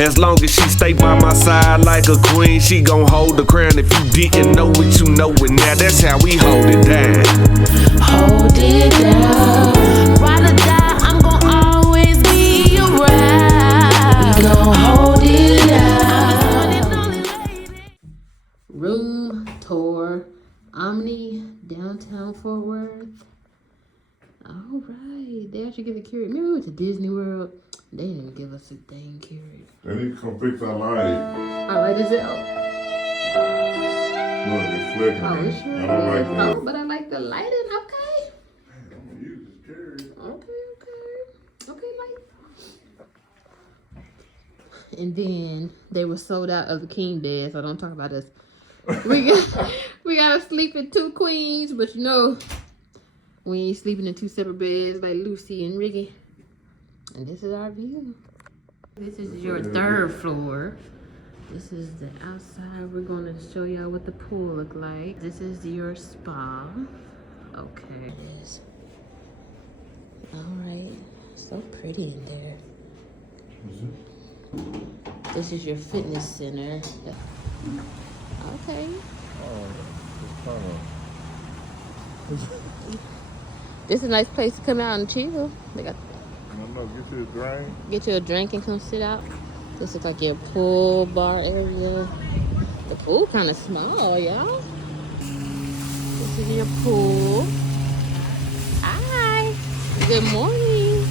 As long as she stay by my side like a queen, she gon' hold the crown. If you didn't know it, you know it now. That's how we hold it down. Hold it down. Ride or die, I'm gon' always be around. We gon' hold it down. Room tour, Omni, downtown Fort Worth. All right, they actually give a Keurig. Remember we went to Disney World? They didn't even give us a dang Keurig. They need to come fix our light. Our light is out. Look, it's flickering. Oh, it's sure I don't like is. that. Oh, but I like the lighting. Okay. I'm gonna use this Keurig. Okay, light. And then they were sold out of the king bed, so don't talk about us. We gotta sleep in 2 queens, but you know, we ain't sleeping in 2 separate beds like Lucy and Ricky. And this is our view. This is your 3rd floor. This is the outside. We're gonna show y'all what the pool look like. This is your spa. Okay. It is. All right. So pretty in there. This is your fitness center. Okay. This is a nice place to come out and chill. They got. Get you a drink and come sit out. This is like your pool bar area. The pool kind of small, y'all. This is your pool. Hi. Good morning.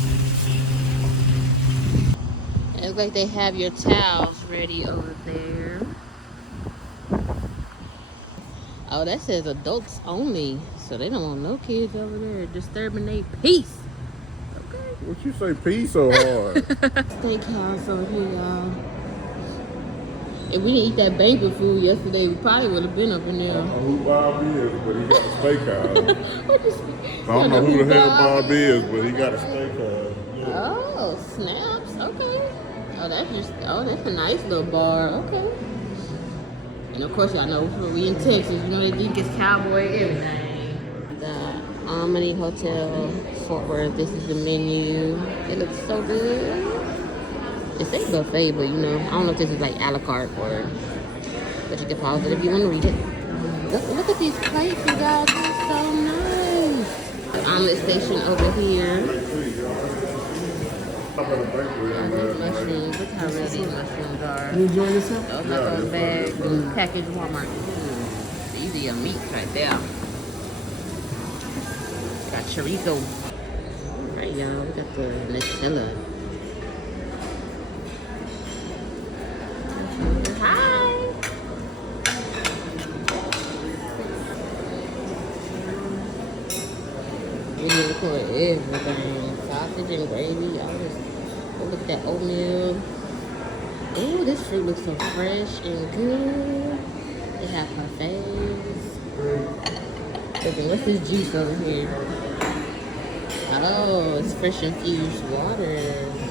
It looks like they have your towels ready over there. Oh, that says adults only. So they don't want no kids over there disturbing their peace. What you say pee so hard? Steakhouse over here, y'all. If we didn't eat that banquet food yesterday, we probably would have been up in I there. don't know who Bob is, but he got a steakhouse. I don't know know who who the hell Bob Bob is, but he got a steakhouse. Yeah. Oh, snaps. Okay. Oh, that's a nice little bar. Okay. And of course, y'all know we in Texas. You know they think it's cowboy everything. The Omni Hotel, Fort Worth. This is the menu. It looks so good. It's a buffet, but you know, I don't know if this is like a la carte or, but you can pause it if you want to read it. Look at these plates, you guys. They're so nice. The omelet station over here. These mushrooms. Look how real these mushrooms are. You enjoy yourself? Those like those bags, packaged Walmart. These are your meats right there. Got chorizo. Alright, y'all. We got the Nutella. Hi. We need to record everything. Sausage and gravy. Look at that oatmeal. Ooh, this fruit looks so fresh and good. They have parfaits. What's this juice over here? Oh, it's fresh infused water.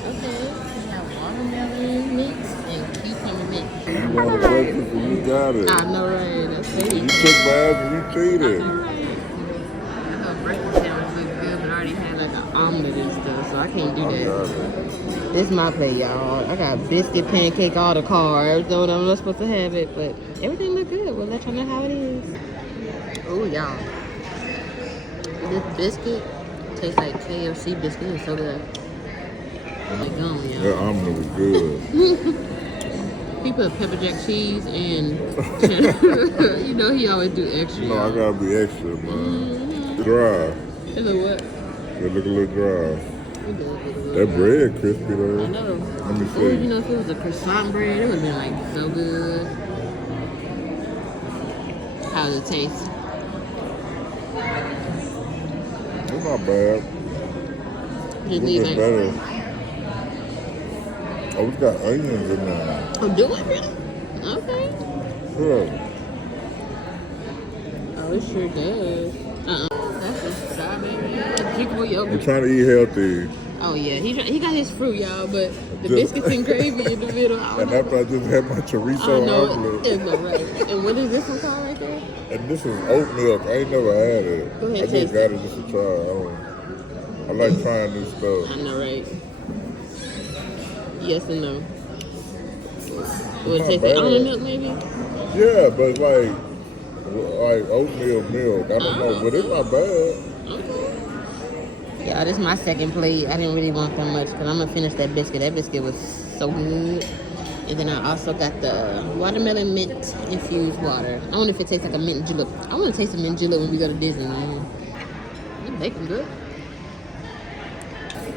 Okay. We have watermelon mix and cucumber mix. You want to breakfast and you got it. I know, right? That's crazy. You took baths and you cheated. I thought breakfast sandwich looked good, but I already had like an omelet and stuff, so I can't do that. This is my plate, y'all. I got biscuit, pancake, all the carbs. Though I'm not supposed to have it, but everything look good. We'll let y'all know how it is. Oh, y'all. This biscuit tastes like KFC biscuit. It's so good. Like gum, y'all. That omelet was good. He put pepper jack cheese and you know he always do extra. You know, I gotta be extra, man. Dry. It look what? It look a little dry. It does look a little That dry. bread crispy though. I know. Let me Ooh, see. you know, if it was a croissant bread, it would have been like so good. How does it taste? It's not bad. Just It's need just like, better. Oh, it's got onions in there. oh, do it really? Okay. Yeah. Oh, it sure does. That's a strawberry. Drinkable I'm yogurt. trying to eat healthy. Oh yeah, he got his fruit, y'all, but the biscuits and gravy in the middle. I And don't after I just had my chorizo I know omelet. it's not right. And what is this one called right there? And this is oat milk. I ain't never had it. Go ahead, I just taste got it. it just to try. I like trying new stuff. I know, right? Yes and no. Would it not taste like bad. almond milk, maybe? Yeah, but like oatmeal milk. I don't know, but it's not bad. Yeah, this is my second plate. I didn't really want that much because I'm gonna finish that biscuit. That biscuit was so good. And then I also got the watermelon mint infused water. I wonder if it tastes like a mint julep. I want to taste a mint julep when we go to Disneyland. You make them good.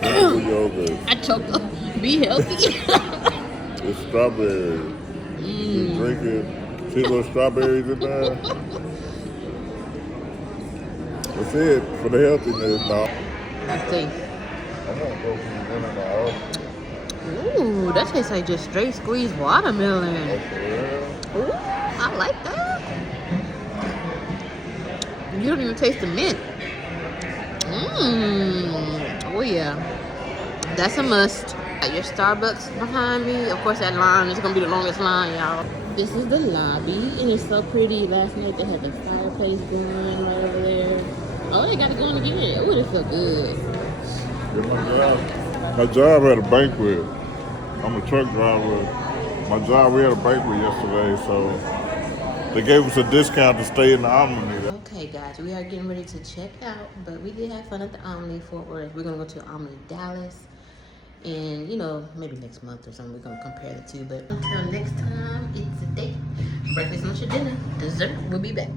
Yogurt. I choked up. Be healthy. It's strawberry. You drink it. See those strawberries in there? That's it for the healthiness, dog. Let's see. I'm gonna go from the dinner now. Ooh, that tastes like just straight squeezed watermelon. Yeah. Ooh, I like that. You don't even taste the mint. Mmm. Oh yeah. That's a must. Got your Starbucks behind me. Of course, that line is gonna be the longest line, y'all. This is the lobby, and it's so pretty. Last night they had the fireplace going right over there. Oh, they got it going again. Oh, it felt good. My job had a banquet. I'm a truck driver. My job, we had a banquet yesterday, so they gave us a discount to stay in the Omni. Okay, guys, we are getting ready to check out, but we did have fun at the Omni Fort Worth. We're gonna go to Omni Dallas, and maybe next month or something. We're gonna compare the two. But until next time, it's a date. Breakfast, lunch, or dinner. Dessert. We'll be back.